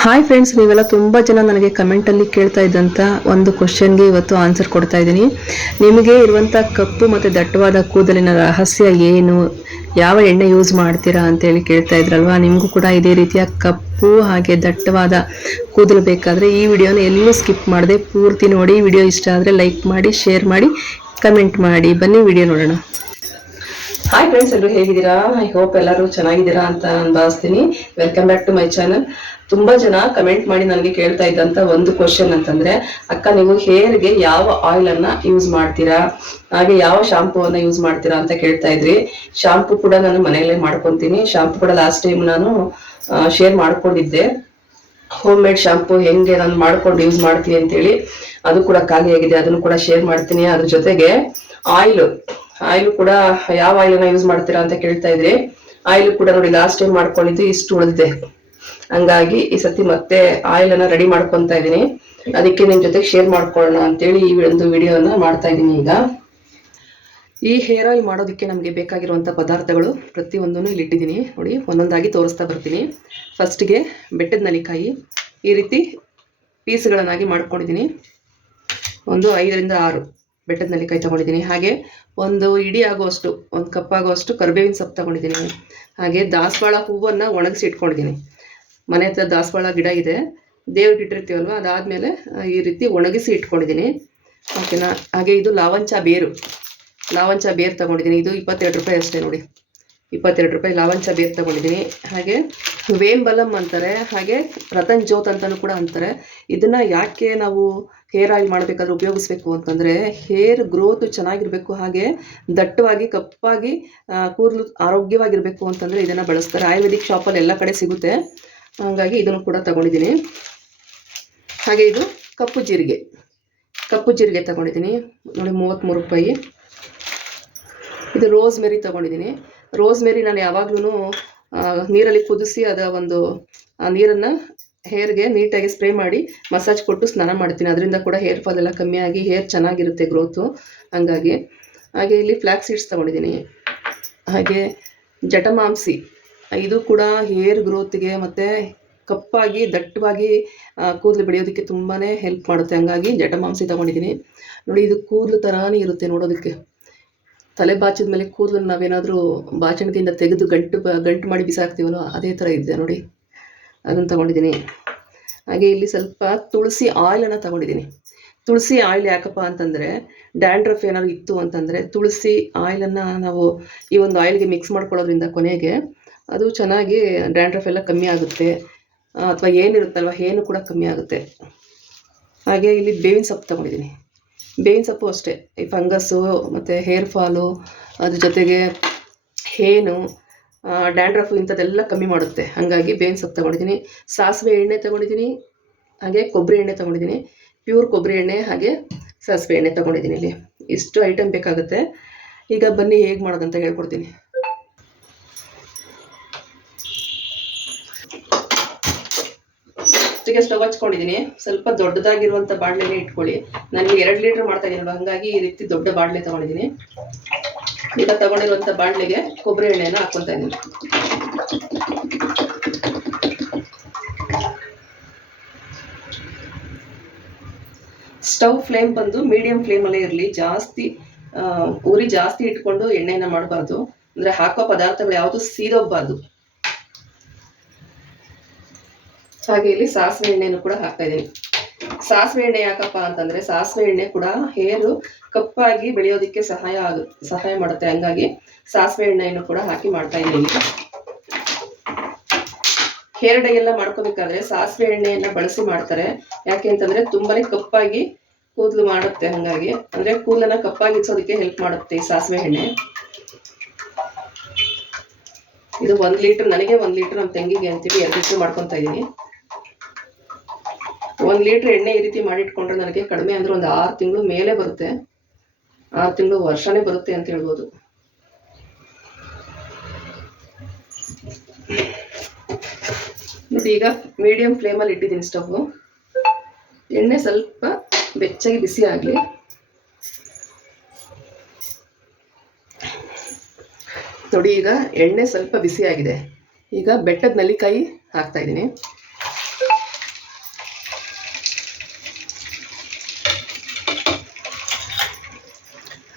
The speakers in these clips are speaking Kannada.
ಹಾಯ್ ಫ್ರೆಂಡ್ಸ್ ನೀವೆಲ್ಲ ತುಂಬ ಜನ ನನಗೆ ಕಮೆಂಟಲ್ಲಿ ಕೇಳ್ತಾ ಇದ್ದಂಥ ಒಂದು ಕ್ವಶನ್ಗೆ ಇವತ್ತು ಆನ್ಸರ್ ಕೊಡ್ತಾ ಇದ್ದೀನಿ. ನಿಮಗೆ ಇರುವಂಥ ಕಪ್ಪು ಮತ್ತು ದಟ್ಟವಾದ ಕೂದಲಿನ ರಹಸ್ಯ ಏನು? ಯಾವ ಎಣ್ಣೆ ಯೂಸ್ ಮಾಡ್ತೀರಾ ಅಂತೇಳಿ ಕೇಳ್ತಾ ಇದ್ರಲ್ವಾ? ನಿಮಗೂ ಕೂಡ ಇದೇ ರೀತಿಯ ಕಪ್ಪು ಹಾಗೆ ದಟ್ಟವಾದ ಕೂದಲು ಬೇಕಾದರೆ ಈ ವಿಡಿಯೋನ ಎಲ್ಲೂ ಸ್ಕಿಪ್ ಮಾಡದೆ ಪೂರ್ತಿ ನೋಡಿ. ವಿಡಿಯೋ ಇಷ್ಟ ಆದರೆ ಲೈಕ್ ಮಾಡಿ ಶೇರ್ ಮಾಡಿ ಕಮೆಂಟ್ ಮಾಡಿ. ಬನ್ನಿ ವಿಡಿಯೋ ನೋಡೋಣ. ಹಾಯ್ ಫ್ರೆಂಡ್ಸ್ ಎಲ್ಲರೂ ಹೇಗಿದ್ದೀರಾ? ಐ ಹೋಪ್ ಎಲ್ಲರೂ ಚೆನ್ನಾಗಿದ್ದೀರಾ ಅಂತ ನಾನು ಭಾವಿಸ್ತೀನಿ. Welcome back to my channel ತುಂಬಾ ಜನ ಕಮೆಂಟ್ ಮಾಡಿ ನನಗೆ ಕೇಳ್ತಾ ಇದ್ದಂತ ಒಂದು ಕ್ವಶನ್ ಅಂತಂದ್ರೆ, ಅಕ್ಕ, ನೀವು ಹೇರ್ಗೆ ಯಾವ ಆಯಿಲ್ ಅನ್ನ ಯೂಸ್ ಮಾಡ್ತೀರಾ? ಹಾಗೆ ಯಾವ ಶಾಂಪೂ ಅನ್ನ ಯೂಸ್ ಮಾಡ್ತೀರಾ ಅಂತ ಕೇಳ್ತಾ ಇದ್ರಿ. ಶಾಂಪೂ ಕೂಡ ನಾನು ಮನೆಯಲ್ಲೇ ಮಾಡ್ಕೊತೀನಿ. ಶಾಂಪೂ ಕೂಡ ಲಾಸ್ಟ್ ಟೈಮ್ ನಾನು ಶೇರ್ ಮಾಡ್ಕೊಂಡಿದ್ದೆ. ಹೋಮ್ ಮೇಡ್ ಶಾಂಪು ಹೆಂಗೆ ನಾನು ಮಾಡ್ಕೊಂಡು ಯೂಸ್ ಮಾಡ್ತೀನಿ ಅಂತೇಳಿ, ಅದು ಕೂಡ ಖಾಲಿಯಾಗಿದೆ. ಅದನ್ನು ಕೂಡ ಶೇರ್ ಮಾಡ್ತೀನಿ. ಅದ್ರ ಜೊತೆಗೆ ಆಯಿಲ್ ಆಯಿಲ್ ಕೂಡ ಯಾವ ಆಯಿಲ್ ಯೂಸ್ ಮಾಡ್ತೀರಾ ಅಂತ ಕೇಳ್ತಾ ಇದ್ರಿ. ಆಯಿಲ್ ಕೂಡ ನೋಡಿ ಲಾಸ್ಟ್ ಟೈಮ್ ಮಾಡ್ಕೊಂಡಿದ್ದು ಇಷ್ಟು ಉಳಿದಿದೆ. ಹಂಗಾಗಿ ಈ ಸತಿ ಮತ್ತೆ ಆಯಿಲ್ ಅನ್ನ ರೆಡಿ ಮಾಡ್ಕೊಂತ ಇದೀನಿ ಅದಕ್ಕೆ ನಿಮ್ ಜೊತೆ ಶೇರ್ ಮಾಡ್ಕೊಳ್ಳೋಣ ಅಂತೇಳಿ ಈ ಒಂದು ವಿಡಿಯೋನ ಮಾಡ್ತಾ ಇದ್ದೀನಿ ಈಗ. ಈ ಹೇರ್ ಆಯಿಲ್ ಮಾಡೋದಕ್ಕೆ ನಮಗೆ ಬೇಕಾಗಿರುವಂಥ ಪದಾರ್ಥಗಳು ಪ್ರತಿಯೊಂದನ್ನು ಇಲ್ಲಿ ಇಟ್ಟಿದ್ದೀನಿ. ನೋಡಿ, ಒಂದೊಂದಾಗಿ ತೋರಿಸ್ತಾ ಬರ್ತೀನಿ. ಫಸ್ಟಿಗೆ ಬೆಟ್ಟದ ನಲಿಕಾಯಿ ಈ ರೀತಿ ಪೀಸ್ಗಳನ್ನಾಗಿ ಮಾಡ್ಕೊಂಡಿದ್ದೀನಿ. ಒಂದು ಐದರಿಂದ ಆರು ಬೆಟ್ಟದ ನಲಿಕಾಯಿ ತೊಗೊಂಡಿದ್ದೀನಿ. ಹಾಗೆ ಒಂದು ಇಡಿ ಆಗುವಷ್ಟು, ಒಂದು ಕಪ್ ಆಗುವಷ್ಟು ಕರಿಬೇವಿನ ಸೊಪ್ಪು ತೊಗೊಂಡಿದ್ದೀನಿ. ಹಾಗೆ ದಾಸವಾಳ ಹೂವನ್ನು ಒಣಗಿಸಿ ಇಟ್ಕೊಂಡಿದ್ದೀನಿ. ಮನೆ ಹತ್ರ ದಾಸವಾಳ ಗಿಡ ಇದೆ ದೇವ್ರಿಗೆ ಇಟ್ಟಿರ್ತೀವಲ್ವ, ಅದಾದಮೇಲೆ ಈ ರೀತಿ ಒಣಗಿಸಿ ಇಟ್ಕೊಂಡಿದ್ದೀನಿ. ಓಕೆನಾ? ಹಾಗೆ ಇದು ಲಾವಂಚ ಬೇರು. ಲಾವಂಚ ಬೇರು ತಗೊಂಡಿದ್ದೀನಿ. ಇದು ಇಪ್ಪತ್ತೆರಡು ರೂಪಾಯಿ ಅಷ್ಟೇ ನೋಡಿ. ಇಪ್ಪತ್ತೆರಡು ರೂಪಾಯಿ ಲಾವಂಚ ಬೇರ್ ತಗೊಂಡಿದ್ದೀನಿ. ಹಾಗೆ ವೇಂಬಲಂ ಅಂತಾರೆ, ಹಾಗೆ ರತನ್ ಜೋತ್ ಅಂತಲೂ ಕೂಡ ಅಂತಾರೆ. ಇದನ್ನು ಯಾಕೆ ನಾವು ಹೇರ್ ಆಯಿಲ್ ಮಾಡಬೇಕಾದ್ರೆ ಉಪಯೋಗಿಸ್ಬೇಕು ಅಂತಂದರೆ ಹೇರ್ ಗ್ರೋತ್ ಚೆನ್ನಾಗಿರಬೇಕು, ಹಾಗೆ ದಟ್ಟವಾಗಿ, ಕಪ್ಪಾಗಿ ಕೂದಲು ಆರೋಗ್ಯವಾಗಿರಬೇಕು ಅಂತಂದರೆ ಇದನ್ನು ಬಳಸ್ತಾರೆ. ಆಯುರ್ವೇದಿಕ್ ಶಾಪಲ್ಲಿ ಎಲ್ಲ ಕಡೆ ಸಿಗುತ್ತೆ. ಹಾಗಾಗಿ ಇದನ್ನು ಕೂಡ ತಗೊಂಡಿದ್ದೀನಿ. ಹಾಗೆ ಇದು ಕಪ್ಪು ಜೀರಿಗೆ. ಕಪ್ಪು ಜೀರಿಗೆ ತಗೊಂಡಿದ್ದೀನಿ. ನೋಡಿ ಮೂವತ್ತ್ಮೂರು ರೂಪಾಯಿ. ಇದು ರೋಸ್ ಮೆರಿ ತಗೊಂಡಿದ್ದೀನಿ. ರೋಸ್ ಮೇರಿ ನಾನು ಯಾವಾಗ್ಲೂ ನೀರಲ್ಲಿ ಕುದಿಸಿ ಅದ ಒಂದು ನೀರನ್ನು ಹೇರ್ಗೆ ನೀಟಾಗಿ ಸ್ಪ್ರೇ ಮಾಡಿ ಮಸಾಜ್ ಕೊಟ್ಟು ಸ್ನಾನ ಮಾಡ್ತೀನಿ. ಅದರಿಂದ ಕೂಡ ಹೇರ್ ಫಾಲ್ ಎಲ್ಲ ಕಮ್ಮಿ ಆಗಿ ಹೇರ್ ಚೆನ್ನಾಗಿರುತ್ತೆ ಗ್ರೋತು. ಹಂಗಾಗಿ, ಹಾಗೆ ಇಲ್ಲಿ ಫ್ಲ್ಯಾಕ್ ಸೀಡ್ಸ್ ತಗೊಂಡಿದ್ದೀನಿ. ಹಾಗೆ ಜಟಮಾಂಸಿ ಇದು ಕೂಡ ಹೇರ್ ಗ್ರೋತ್ಗೆ ಮತ್ತು ಕಪ್ಪಾಗಿ, ದಟ್ಟವಾಗಿ ಕೂದಲು ಬೆಳೆಯೋದಕ್ಕೆ ತುಂಬಾ ಹೆಲ್ಪ್ ಮಾಡುತ್ತೆ. ಹಂಗಾಗಿ ಜಟಮಾಂಸಿ ತಗೊಂಡಿದ್ದೀನಿ. ನೋಡಿ, ಇದು ಕೂದಲು ಥರಾನೇ ಇರುತ್ತೆ ನೋಡೋದಕ್ಕೆ. ತಲೆ ಬಾಚಿದ ಮೇಲೆ ಕೂದಲನ್ನು ನಾವೇನಾದರೂ ಬಾಚಣಿಗೆಯಿಂದ ತೆಗೆದು ಗಂಟು ಗಂಟು ಮಾಡಿ ಬಿಸಾಕ್ತೀವಲ್ಲ, ಅದೇ ಥರ ಇದೆ ನೋಡಿ. ಅದನ್ನು ತಗೊಂಡಿದ್ದೀನಿ. ಹಾಗೆ ಇಲ್ಲಿ ಸ್ವಲ್ಪ ತುಳಸಿ ಆಯಿಲನ್ನು ತಗೊಂಡಿದ್ದೀನಿ. ತುಳಸಿ ಆಯಿಲ್ ಯಾಕಪ್ಪ ಅಂತಂದರೆ ಡ್ಯಾಂಡ್ರಫ್ ಏನಾದ್ರು ಇತ್ತು ಅಂತಂದರೆ, ತುಳಸಿ ಆಯಿಲನ್ನು ನಾವು ಈ ಒಂದು ಆಯಿಲ್ಗೆ ಮಿಕ್ಸ್ ಮಾಡ್ಕೊಳ್ಳೋದ್ರಿಂದ ಕೊನೆಗೆ ಅದು ಚೆನ್ನಾಗಿ ಡ್ಯಾಂಡ್ರಫ್ ಎಲ್ಲ ಕಮ್ಮಿ ಆಗುತ್ತೆ. ಅಥವಾ ಏನಿರುತ್ತಲ್ವ, ಏನು ಕೂಡ ಕಮ್ಮಿ ಆಗುತ್ತೆ. ಹಾಗೆ ಇಲ್ಲಿ ಬೇವಿನ ಸೊಪ್ಪು ತಗೊಂಡಿದ್ದೀನಿ. ಬೇವಿನ ಸೊಪ್ಪು ಅಷ್ಟೇ. ಈ ಫಂಗಸ್ಸು, ಮತ್ತು ಹೇರ್ ಫಾಲು ಅದ್ರ ಜೊತೆಗೆ ಹೇನು ಡ್ಯಾಂಡ್ರಫು ಇಂಥದ್ದೆಲ್ಲ ಕಮ್ಮಿ ಮಾಡುತ್ತೆ. ಹಾಗಾಗಿ ಬೇವಿನ ಸೊಪ್ಪು ತಗೊಂಡಿದ್ದೀನಿ. ಸಾಸಿವೆ ಎಣ್ಣೆ ತಗೊಂಡಿದ್ದೀನಿ, ಹಾಗೆ ಕೊಬ್ಬರಿ ಎಣ್ಣೆ ತೊಗೊಂಡಿದ್ದೀನಿ. ಪ್ಯೂರ್ ಕೊಬ್ಬರಿ ಎಣ್ಣೆ, ಹಾಗೆ ಸಾಸಿವೆ ಎಣ್ಣೆ ತೊಗೊಂಡಿದ್ದೀನಿ ಇಲ್ಲಿ. ಇಷ್ಟು ಐಟಮ್ ಬೇಕಾಗುತ್ತೆ. ಈಗ ಬನ್ನಿ ಹೇಗೆ ಮಾಡೋದಂತ ಹೇಳ್ಕೊಡ್ತೀನಿ. ಫಸ್ಟಿಗೆ ಸ್ಟವ್ ಹಚ್ಕೊಂಡಿದ್ದೀನಿ ಸ್ವಲ್ಪ ದೊಡ್ಡದಾಗಿರುವಂಥ ಬಾಣಲೆನೇ ಇಟ್ಕೊಳ್ಳಿ. ನನಗೆ ಎರಡು ಲೀಟ್ರ್ ಮಾಡ್ತಾ ಇದ್ದೀನಲ್ವ ಹಾಗಾಗಿ ಈ ರೀತಿ ದೊಡ್ಡ ಬಾಣಲೆ ತಗೊಂಡಿದ್ದೀನಿ ಈಗ ತೊಗೊಂಡಿರುವಂಥ ಬಾಣಲೆಗೆ ಕೊಬ್ಬರಿ ಎಣ್ಣೆನ ಹಾಕ್ಕೊತಾ ಇದ್ದೀನಿ ಸ್ಟವ್ ಫ್ಲೇಮ್ ಬಂದು ಮೀಡಿಯಂ ಫ್ಲೇಮಲ್ಲೇ ಇರಲಿ. ಜಾಸ್ತಿ ಉರಿ ಜಾಸ್ತಿ ಇಟ್ಕೊಂಡು ಎಣ್ಣೆನ ಮಾಡಬಾರ್ದು. ಅಂದರೆ ಹಾಕೋ ಪದಾರ್ಥಗಳು ಯಾವುದು ಸೀದೋಗ್ಬಾರ್ದು. ಹಾಗೆ ಇಲ್ಲಿ ಸಾಸಿವೆ ಎಣ್ಣೆಯನ್ನು ಕೂಡ ಹಾಕ್ತಾ ಇದ್ದೀನಿ. ಸಾಸಿವೆ ಎಣ್ಣೆ ಯಾಕಪ್ಪ ಅಂತಂದ್ರೆ ಸಾಸಿವೆ ಎಣ್ಣೆ ಕೂಡ ಹೇರು ಕಪ್ಪಾಗಿ ಬೆಳೆಯೋದಕ್ಕೆ ಸಹಾಯ ಆಗ, ಸಹಾಯ ಮಾಡುತ್ತೆ. ಹಂಗಾಗಿ ಸಾಸಿವೆ ಎಣ್ಣೆಯನ್ನು ಕೂಡ ಹಾಕಿ ಮಾಡ್ತಾ ಇದ್ದೀನಿ. ಹೇರ್ ಡೈ ಎಲ್ಲ ಮಾಡ್ಕೋಬೇಕಾದ್ರೆ ಸಾಸಿವೆ ಎಣ್ಣೆಯನ್ನ ಬಳಸಿ ಮಾಡ್ತಾರೆ. ಯಾಕೆ ಅಂತಂದ್ರೆ ತುಂಬಾನೇ ಕಪ್ಪಾಗಿ ಕೂದಲು ಮಾಡುತ್ತೆ ಹಂಗಾಗಿ. ಅಂದ್ರೆ ಕೂದಲನ್ನ ಕಪ್ಪಾಗಿ ಇಡ್ಸೋದಕ್ಕೆ ಹೆಲ್ಪ್ ಮಾಡುತ್ತೆ ಈ ಸಾಸಿವೆ ಎಣ್ಣೆ. ಇದು ಒಂದ್ ಲೀಟರ್, ನನಗೆ ಒಂದ್ ಲೀಟರ್ ನಮ್ಮ ತಂಗಿಗೆ ಅಂತೀವಿ, ಎರಡು ಲೀಟರ್ ಮಾಡ್ಕೊತಾ ಇದ್ದೀನಿ. ಒಂದ್ ಲೀಟರ್ ಎಣ್ಣೆ ಈ ರೀತಿ ಮಾಡಿಟ್ಕೊಂಡ್ರೆ ನನಗೆ ಕಡಿಮೆ ಅಂದ್ರೆ ಒಂದು ಆರು ತಿಂಗಳು ಮೇಲೆ ಬರುತ್ತೆ. ಆರು ತಿಂಗಳು ವರ್ಷನೇ ಬರುತ್ತೆ ಅಂತ ಹೇಳ್ಬೋದು. ನೋಡಿ ಈಗ ಮೀಡಿಯಂ ಫ್ಲೇಮಲ್ಲಿ ಇಟ್ಟಿದ್ದೀನಿ ಸ್ಟವ್ ಎಣ್ಣೆ ಸ್ವಲ್ಪ ಬೆಚ್ಚಗೆ ಬಿಸಿ ಆಗಲಿ. ನೋಡಿ ಈಗ ಎಣ್ಣೆ ಸ್ವಲ್ಪ ಬಿಸಿ ಆಗಿದೆ. ಈಗ ಬೆಟ್ಟದ ನಲ್ಲಿಕಾಯಿ ಹಾಕ್ತಾ ಇದ್ದೀನಿ.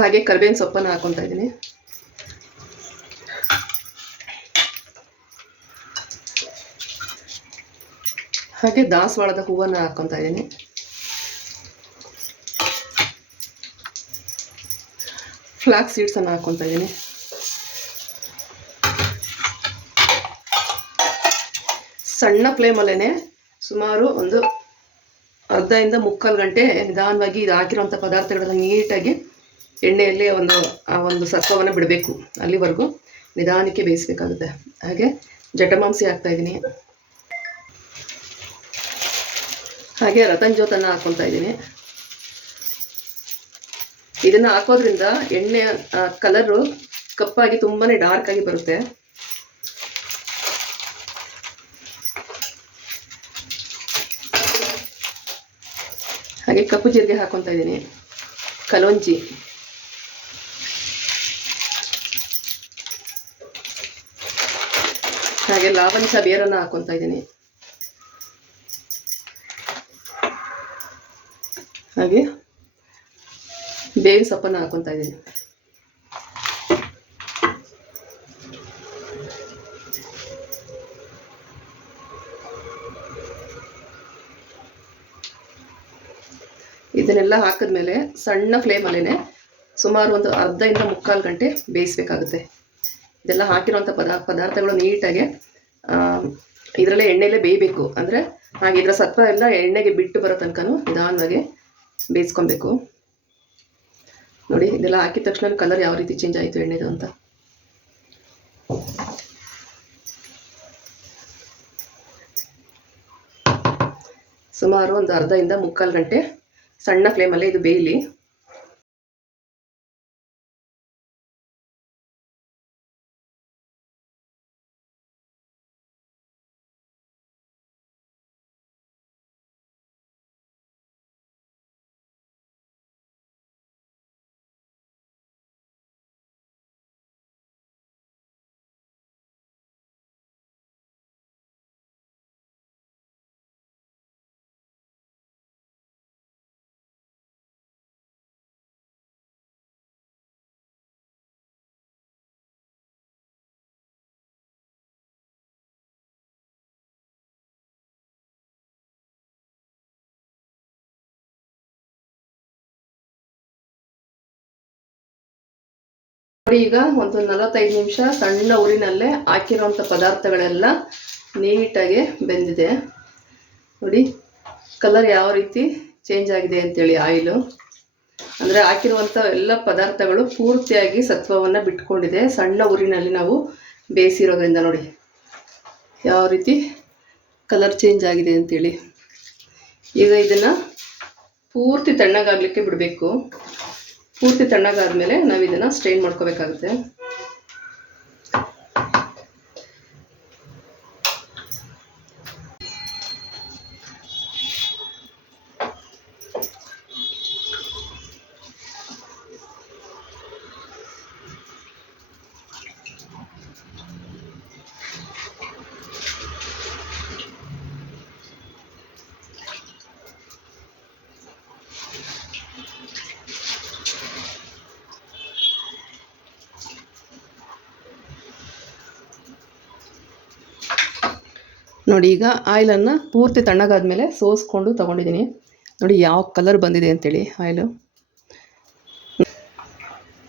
ಹಾಗೆ ಕರಿಬೇವಿನ ಸೊಪ್ಪನ್ನು ಹಾಕೊತಾ ಇದ್ದೀನಿ. ಹಾಗೆ ದಾಸವಾಳದ ಹೂವನ್ನು ಹಾಕೊತಾ ಇದ್ದೀನಿ. ಫ್ಲಾಕ್ ಸೀಡ್ಸನ್ನು ಹಾಕೊತಾ ಇದ್ದೀನಿ. ಸಣ್ಣ ಫ್ಲೇಮಲ್ಲೇ ಸುಮಾರು ಒಂದು ಅರ್ಧದಿಂದ ಮುಕ್ಕಾಲು ಗಂಟೆ ನಿಧಾನವಾಗಿ ಇದು ಹಾಕಿರೋಂಥ ಪದಾರ್ಥಗಳನ್ನು ನೀಟಾಗಿ ಎಣ್ಣೆಯಲ್ಲಿ ಒಂದು, ಆ ಒಂದು ಸತ್ವವನ್ನು ಬಿಡಬೇಕು ಅಲ್ಲಿವರೆಗೂ. ನಿಧಾನಕ್ಕೆ ಬೇಯಿಸಬೇಕಾಗುತ್ತೆ. ಹಾಗೆ ಜಟಮಾಂಸಿ ಹಾಕ್ತಾ ಇದ್ದೀನಿ. ಹಾಗೆ ರತನ್ ಜೋತನ್ನು ಹಾಕ್ಕೊತಾ ಇದ್ದೀನಿ. ಇದನ್ನು ಹಾಕೋದ್ರಿಂದ ಎಣ್ಣೆ ಕಲರು ಕಪ್ಪಾಗಿ ತುಂಬಾ ಡಾರ್ಕ್ ಆಗಿ ಬರುತ್ತೆ. ಹಾಗೆ ಕಪ್ಪು ಜೀರಿಗೆ ಹಾಕೊತಾ ಇದ್ದೀನಿ. ಕಲೋಂಜಿ. ಹಾಗೆ ಲಾವಂಚ ಬೇರನ್ನು ಹಾಕೊತಾ ಇದ್ದೀನಿ. ಹಾಗೆ ಬೇವಿನ ಸೊಪ್ಪನ್ನು ಹಾಕೊತಾ ಇದ್ದೀನಿ. ಇದನ್ನೆಲ್ಲ ಹಾಕಿದ್ಮೇಲೆ ಸಣ್ಣ ಫ್ಲೇಮಲ್ಲೇ ಸುಮಾರು ಒಂದು ಅರ್ಧದಿಂದ ಮುಕ್ಕಾಲು ಗಂಟೆ ಬೇಯಿಸ್ಬೇಕಾಗುತ್ತೆ. ಇದೆಲ್ಲ ಹಾಕಿರುವಂಥ ಪದಾ, ಪದಾರ್ಥಗಳು ನೀಟಾಗಿ ಇದರಲ್ಲೇ ಎಣ್ಣೆಯಲ್ಲೇ ಬೇಯಬೇಕು. ಅಂದರೆ ಹಾಗೆ ಇದರ ಸತ್ವ ಎಲ್ಲ ಎಣ್ಣೆಗೆ ಬಿಟ್ಟು ಬರೋ ತನಕನೂ ನಿಧಾನವಾಗಿ ಬೇಯಿಸ್ಕೊಬೇಕು. ನೋಡಿ, ಇದೆಲ್ಲ ಹಾಕಿದ ತಕ್ಷಣ ಕಲರ್ ಯಾವ ರೀತಿ ಚೇಂಜ್ ಆಯಿತು ಎಣ್ಣೆದು ಅಂತ. ಸುಮಾರು ಒಂದು ಅರ್ಧದಿಂದ ಮುಕ್ಕಾಲು ಗಂಟೆ ಸಣ್ಣ ಫ್ಲೇಮಲ್ಲೇ ಇದು ಬೇಯಲಿ. ಈಗ ಒಂದು ನಲವತ್ತೈದು ನಿಮಿಷ ಸಣ್ಣ ಊರಿನಲ್ಲೇ ಹಾಕಿರೋಂಥ ಪದಾರ್ಥಗಳೆಲ್ಲ ನೀಟಾಗಿ ಬೆಂದಿದೆ. ನೋಡಿ, ಕಲರ್ ಯಾವ ರೀತಿ ಚೇಂಜ್ ಆಗಿದೆ ಅಂತೇಳಿ, ಆಯಿಲು. ಅಂದರೆ ಹಾಕಿರುವಂಥ ಎಲ್ಲ ಪದಾರ್ಥಗಳು ಪೂರ್ತಿಯಾಗಿ ಸತ್ವವನ್ನು ಬಿಟ್ಕೊಂಡಿದೆ. ಸಣ್ಣ ಊರಿನಲ್ಲಿ ನಾವು ಬೇಯಿಸಿರೋದ್ರಿಂದ ನೋಡಿ, ಯಾವ ರೀತಿ ಕಲರ್ ಚೇಂಜ್ ಆಗಿದೆ ಅಂತೇಳಿ. ಈಗ ಇದನ್ನು ಪೂರ್ತಿ ತಣ್ಣಗಾಗಲಿಕ್ಕೆ ಬಿಡಬೇಕು. ಪೂರ್ತಿ ತಣ್ಣಗಾದ್ಮೇಲೆ ನಾವು ಇದನ್ನು ಸ್ಟ್ರೈನ್ ಮಾಡ್ಕೋಬೇಕಾಗುತ್ತೆ. ನೋಡಿ, ಈಗ ಆಯಿಲನ್ನು ಪೂರ್ತಿ ತಣ್ಣಗಾದ್ಮೇಲೆ ಸೋಸ್ಕೊಂಡು ತೊಗೊಂಡಿದ್ದೀನಿ. ನೋಡಿ, ಯಾವ ಕಲರ್ ಬಂದಿದೆ ಅಂತೇಳಿ ಆಯಿಲು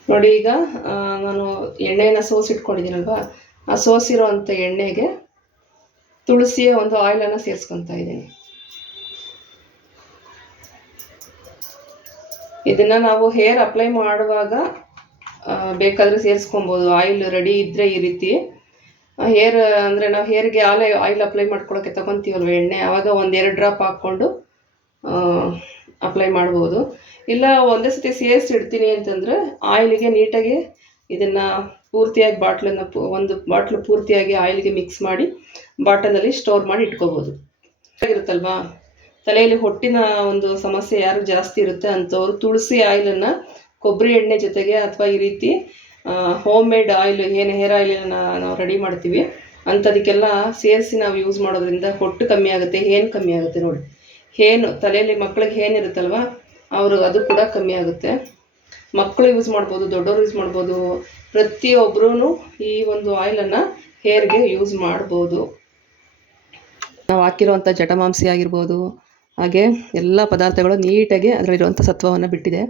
ನೋಡಿ, ಈಗ ನಾನು ಎಣ್ಣೆಯನ್ನು ಸೋಸಿಟ್ಕೊಂಡಿದ್ದೀನಲ್ವಾ? ಆ ಸೋಸಿರೋ ಅಂಥ ಎಣ್ಣೆಗೆ ತುಳಸಿಯ ಒಂದು ಆಯಿಲನ್ನು ಸೇರಿಸ್ಕೊತಾ ಇದ್ದೀನಿ. ಇದನ್ನು ನಾವು ಹೇರ್ ಅಪ್ಲೈ ಮಾಡುವಾಗ ಬೇಕಾದರೆ ಸೇರಿಸ್ಕೊಬೋದು. ಆಯಿಲ್ ರೆಡಿ ಇದ್ದರೆ ಈ ರೀತಿ. ಹೇರ್ ಅಂದರೆ ನಾವು ಹೇರ್ಗೆ ಆಲೆ ಆಯಿಲ್ ಅಪ್ಲೈ ಮಾಡ್ಕೊಳ್ಳೋಕ್ಕೆ ತಗೊಂತೀವಲ್ವ ಎಣ್ಣೆ? ಆವಾಗ ಒಂದೆರಡು ಡ್ರಾಪ್ ಹಾಕ್ಕೊಂಡು ಅಪ್ಲೈ ಮಾಡ್ಬೋದು. ಇಲ್ಲ, ಒಂದೇ ಸತಿ ಸೇರಿಸಿ ಇಡ್ತೀನಿ ಅಂತಂದರೆ ಆಯಿಲಿಗೆ ನೀಟಾಗಿ ಇದನ್ನು ಪೂರ್ತಿಯಾಗಿ ಬಾಟ್ಲನ್ನು ಒಂದು ಬಾಟ್ಲು ಪೂರ್ತಿಯಾಗಿ ಆಯಿಲ್ಗೆ ಮಿಕ್ಸ್ ಮಾಡಿ ಬಾಟಲಲ್ಲಿ ಸ್ಟೋರ್ ಮಾಡಿ ಇಟ್ಕೋಬೋದು. ಇರುತ್ತಲ್ವಾ? ತಲೆಯಲ್ಲಿ ಹೊಟ್ಟಿನ ಒಂದು ಸಮಸ್ಯೆ ಯಾರು ಜಾಸ್ತಿ ಇರುತ್ತೆ ಅಂಥವ್ರು ತುಳಸಿ ಆಯಿಲನ್ನು ಕೊಬ್ಬರಿ ಎಣ್ಣೆ ಜೊತೆಗೆ ಅಥವಾ ಈ ರೀತಿ ಹೋಮ್ ಮೇಡ್ ಆಯಿಲ್ ಏನು ಹೇರ್ ಆಯಿಲನ್ನು ನಾವು ರೆಡಿ ಮಾಡ್ತೀವಿ. ಅಂಥದಕ್ಕೆಲ್ಲ ಸೇರಿಸಿ ನಾವು ಯೂಸ್ ಮಾಡೋದ್ರಿಂದ ಹೊಟ್ಟು ಕಮ್ಮಿ ಆಗುತ್ತೆ ಹೇನು ಕಮ್ಮಿ ಆಗುತ್ತೆ ನೋಡಿ. ಹೇನು ತಲೆಯಲ್ಲಿ ಮಕ್ಳಿಗೆ ಏನಿರುತ್ತಲ್ವ ಅವರು ಅದು ಕೂಡ ಕಮ್ಮಿ ಆಗುತ್ತೆ. ಮಕ್ಕಳು ಯೂಸ್ ಮಾಡ್ಬೋದು, ದೊಡ್ಡವರು ಯೂಸ್ ಮಾಡ್ಬೋದು. ಪ್ರತಿಯೊಬ್ಬರೂ ಈ ಒಂದು ಆಯಿಲನ್ನು ಹೇರ್ಗೆ ಯೂಸ್ ಮಾಡ್ಬೋದು. ನಾವು ಹಾಕಿರುವಂಥ ಜಟಮಾಂಸಿ ಆಗಿರ್ಬೋದು, ಹಾಗೆ ಎಲ್ಲ ಪದಾರ್ಥಗಳು ನೀಟಾಗಿ ಅದರಲ್ಲಿರುವಂಥ ಸತ್ವವನ್ನು ಬಿಟ್ಟಿದೆ.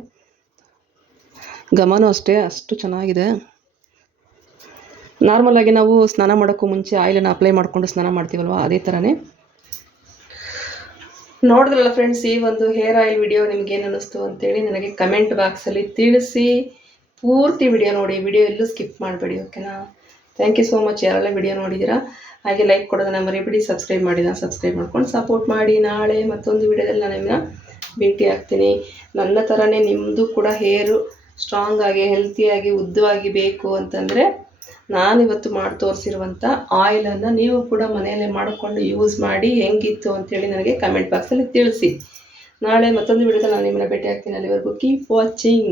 ಘಮನೂ ಅಷ್ಟೇ, ಅಷ್ಟು ಚೆನ್ನಾಗಿದೆ. ನಾರ್ಮಲಾಗಿ ನಾವು ಸ್ನಾನ ಮಾಡೋಕ್ಕೂ ಮುಂಚೆ ಆಯಿಲನ್ನು ಅಪ್ಲೈ ಮಾಡಿಕೊಂಡು ಸ್ನಾನ ಮಾಡ್ತೀವಲ್ವ, ಅದೇ ಥರನೇ ನೋಡಿದ್ರಲ್ಲ ಫ್ರೆಂಡ್ಸ್ ಈ ಒಂದು ಹೇರ್ ಆಯಿಲ್ ವಿಡಿಯೋ ನಿಮ್ಗೇನು ಅನ್ನಿಸ್ತು ಅಂತೇಳಿ ನನಗೆ ಕಮೆಂಟ್ ಬಾಕ್ಸಲ್ಲಿ ತಿಳಿಸಿ, ಪೂರ್ತಿ ವಿಡಿಯೋ ನೋಡಿ ವಿಡಿಯೋ ಎಲ್ಲೂ ಸ್ಕಿಪ್ ಮಾಡಬೇಡಿ ಓಕೆನಾ ಥ್ಯಾಂಕ್ ಯು ಸೋ ಮಚ್ ಯಾರೆಲ್ಲ ವಿಡಿಯೋ ನೋಡಿದ್ದೀರಾ ಹಾಗೆ ಲೈಕ್ ಕೊಡೋದನ್ನ ಮರಿಬಿಡಿ ಸಬ್ಸ್ಕ್ರೈಬ್ ಮಾಡಿದ ಸಬ್ಸ್ಕ್ರೈಬ್ ಮಾಡ್ಕೊಂಡು ಸಪೋರ್ಟ್ ಮಾಡಿ, ನಾಳೆ ಮತ್ತೊಂದು ವಿಡಿಯೋದಲ್ಲಿ ನಾನು ನಿಮ್ಮನ್ನ ಭೇಟಿ ಆಗ್ತೀನಿ ನನ್ನ ಥರನೇ ನಿಮ್ಮದು ಕೂಡ ಹೇರು ಸ್ಟ್ರಾಂಗ್ ಆಗಿ ಹೆಲ್ತಿಯಾಗಿ ಉದ್ದವಾಗಿ ಬೇಕು ಅಂತಂದರೆ ನಾನಿವತ್ತು ಮಾಡಿ ತೋರಿಸಿರುವಂಥ ಆಯಿಲನ್ನು ನೀವು ಕೂಡ ಮನೆಯಲ್ಲೇ ಮಾಡಿಕೊಂಡು ಯೂಸ್ ಮಾಡಿ ಹೆಂಗಿತ್ತು ಅಂತೇಳಿ ನನಗೆ ಕಮೆಂಟ್ ಬಾಕ್ಸಲ್ಲಿ ತಿಳಿಸಿ. ನಾಳೆ ಮತ್ತೊಂದು ವಿಡಿಯೋದಲ್ಲಿ ನಾನು ನಿಮ್ಮನ್ನ ಭೇಟಿ ಆಗ್ತೀನಿ ಅಲ್ಲಿವರೆಗೂ ಕೀಪ್ ವಾಚಿಂಗ್